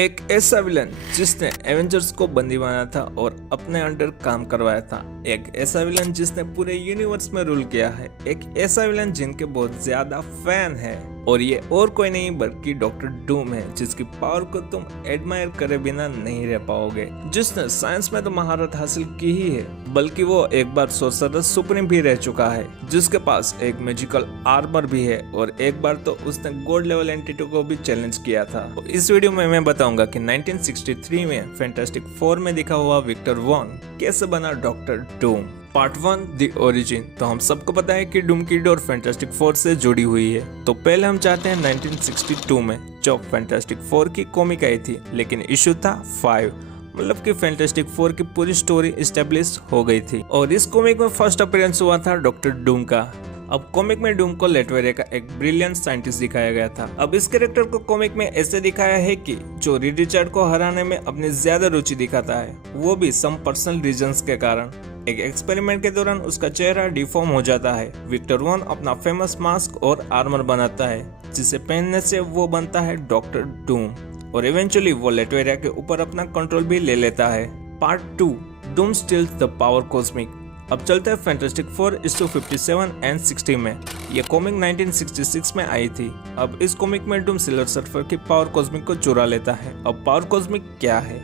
एक ऐसा विलन जिसने एवेंजर्स को बंदी बनाया था और अपने अंडर काम करवाया था। एक ऐसा विलन जिसने पूरे यूनिवर्स में रूल किया है। एक ऐसा विलन जिनके बहुत ज्यादा फैन है और ये और कोई नहीं बल्कि डॉक्टर डूम है, जिसकी पावर को तुम एडमायर करे बिना नहीं रह पाओगे। जिसने साइंस में तो महारत हासिल की ही है, बल्कि वो एक बार सोर्सरर सुप्रीम भी रह चुका है, जिसके पास एक मैजिकल आर्मर भी है और एक बार तो उसने गॉड लेवल एंटिटी को भी चैलेंज किया था। तो इस वीडियो में मैं बताऊंगा कि 1963 में फैंटास्टिक फोर में दिखा हुआ विक्टर वॉन कैसे बना doctor Doom. Part 1 the origin. तो हम सबको पता है कि डूम किड और फैंटास्टिक फोर से जुड़ी हुई है। तो पहले हम चाहते हैं 1962 में जब फैंटास्टिक फोर की कॉमिक आई थी, लेकिन इशू था 5, मतलब कि फैंटास्टिक फोर की पूरी स्टोरी एस्टेब्लिश हो गई थी और इस कॉमिक में फर्स्ट अपीयरेंस हुआ था डॉक्टर डूम का। अब कॉमिक में डूम को लेटवेरिया का एक ब्रिलियंट साइंटिस्ट दिखाया गया था। अब इस कैरेक्टर को कॉमिक में ऐसे दिखाया है कि जो रीड रिचर्ड को हराने में अपनी ज्यादा रुचि दिखाता है, वो भी सम पर्सनल रीजंस के कारण। एक एक्सपेरिमेंट के दौरान उसका चेहरा डिफॉर्म हो जाता है। विक्टर वॉन अपना फेमस मास्क और आर्मर बनाता है, जिसे पहनने से वो बनता है डॉक्टर डूम और इवेंचुअली वो लेटवेरिया के ऊपर अपना कंट्रोल भी ले लेता है। Part 2 Doom steels the power cosmic. अब चलते हैं फैंटास्टिक फोर इशू 57 एंड 60 में। ये कॉमिक 1966 में आई थी। अब इस कॉमिक में डूम सिल्वर सर्फर की पावर कॉस्मिक को चुरा लेता है। अब पावर कॉस्मिक क्या है,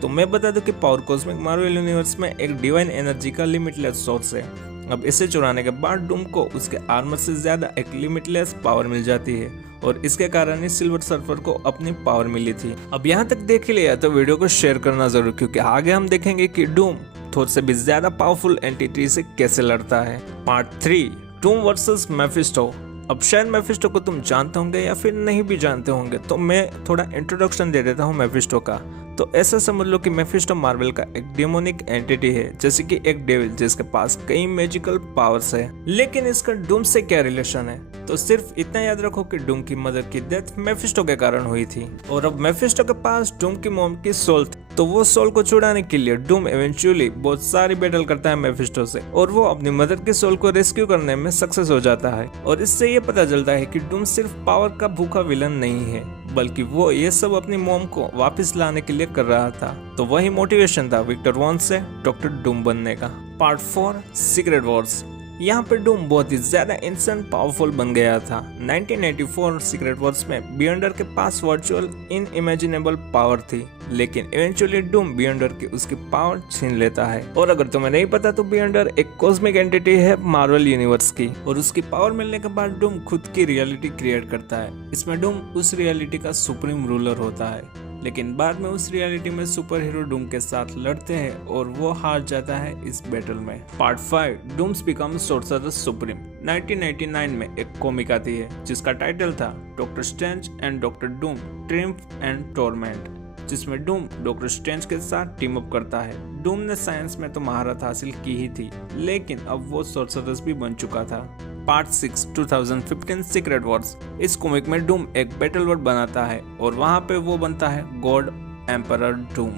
तो मैं बता दूं कि पावर कॉस्मिक मार्वल यूनिवर्स में एक डिवाइन एनर्जी का लिमिटलेस सोर्स है। अब इसे चुराने के बाद डूम को उसके आर्मर से ज्यादा एक लिमिटलेस पावर मिल जाती है और इसके कारण ही सिल्वर सर्फर को अपनी पावर मिली थी। अब यहाँ तक देख लिया तो वीडियो को शेयर करना जरूर, क्योंकि आगे हम देखेंगे कि डूम थोर से भी ज्यादा पावरफुल एंटिटी से कैसे लड़ता है। Part 3 Doom versus Mephisto. अब शायद मेफिस्टो को तुम जानते होंगे या फिर नहीं भी जानते होंगे, तो मैं थोड़ा इंट्रोडक्शन दे देता हूँ मेफिस्टो का। तो ऐसा समझ लो कि मेफिस्टो मार्वल का एक डेमोनिक एंटिटी है, जैसे कि एक डेविल जिसके पास कई मैजिकल पावर्स है। लेकिन इसका डूम से क्या रिलेशन है, तो सिर्फ इतना याद रखो कि डूम की मदर की डेथ मेफिस्टो के कारण हुई थी और अब मेफिस्टो के पास डूम की मॉम की सोल थी। तो वो सोल को छुड़ाने के लिए डूम इवेंचुअली बहुत सारी बैटल करता है मेफिस्टो से और वो अपनी मदर की सोल को रेस्क्यू करने में सक्सेस हो जाता है। और इससे ये पता चलता है कि डूम सिर्फ पावर का भूखा विलन नहीं है, बल्कि वो ये सब अपनी मॉम को वापस लाने के लिए कर रहा था। तो वही मोटिवेशन था विक्टर वॉन से डॉक्टर डूम बनने का। Part 4 secret Wars. यहाँ पे डूम बहुत ही ज्यादा इंस्टेंट पावरफुल बन गया था। 1984 सीक्रेट वॉर्स में बियॉन्डर के पास वर्चुअल इनइमेजिनेबल पावर थी, लेकिन इवेंचुअली डूम बियॉन्डर की उसकी पावर छीन लेता है। और अगर तुम्हें नहीं पता तो बियॉन्डर एक कॉस्मिक एंटिटी है मार्वल यूनिवर्स की और उसकी पावर मिलने के बाद डूम खुद की रियलिटी क्रिएट करता है। इसमें डूम उस रियलिटी का सुप्रीम रूलर होता है, लेकिन बाद में उस रियलिटी में सुपर हीरो डूम के साथ लड़ते हैं और वो हार जाता है इस बैटल में। Part 5 Doom's become sorcerer supreme. 1999 में एक कॉमिक आती है जिसका टाइटल था Doctor Strange and Doctor Doom Triumph and Torment, जिसमें डूम डॉक्टर स्ट्रेंज के साथ टीम अप करता है। डूम ने साइंस में तो महारत हासिल की ही थी, लेकिन अब वो सोर्सरर भी बन चुका था। Part 6 2015 secret Wars. इस कॉमिक में डूम एक बैटल वर्ड बनाता है और वहाँ पे वो बनता है गॉड एम्परर डूम।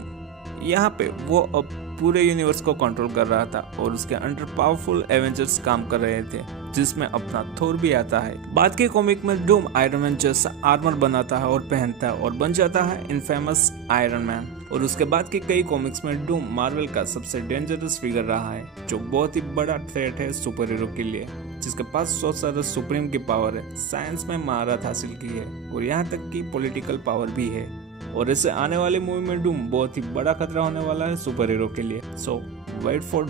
यहाँ पे वो अब पूरे यूनिवर्स को कंट्रोल कर रहा था और उसके अंडर पावरफुल एवेंजर्स काम कर रहे थे, जिसमें अपना थोर भी आता है। बाद के कॉमिक में डूम आयरन मैन जैसा आर्मर बनाता है और पहनता है और बन जाता है इनफेमस आयरन मैन। और उसके बाद के कई कॉमिक्स में डूम मार्वल का सबसे डेंजरस फिगर रहा है, जो बहुत ही बड़ा थ्रेट है सुपर हीरो के लिए, जिसके पास सोर्सरर सुप्रीम की पावर है, साइंस में महारत हासिल की है और यहाँ तक की पॉलिटिकल पावर भी है। और इससे आने वाली मूवी में डूम बहुत ही बड़ा खतरा होने वाला है सुपर हीरो के लिए। सो वेट फॉर